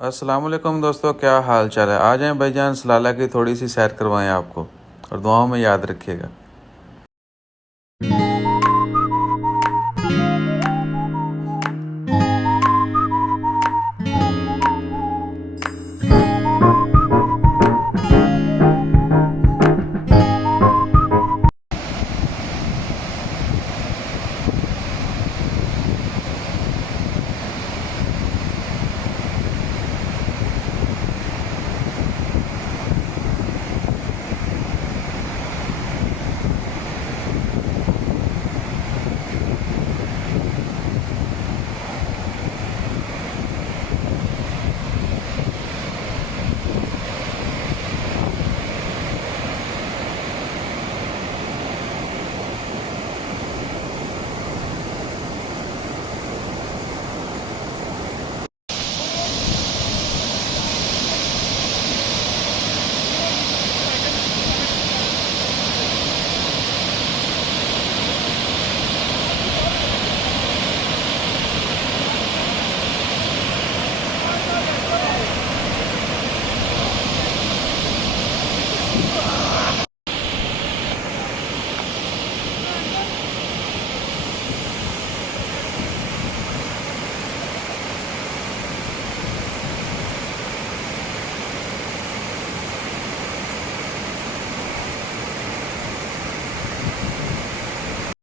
अस्सलाम वालेकुम दोस्तों, क्या हाल चाल है। आ जाएं भाईजान, सलाला की थोड़ी सी सैर करवाएं आपको और दुआओं में याद रखिएगा।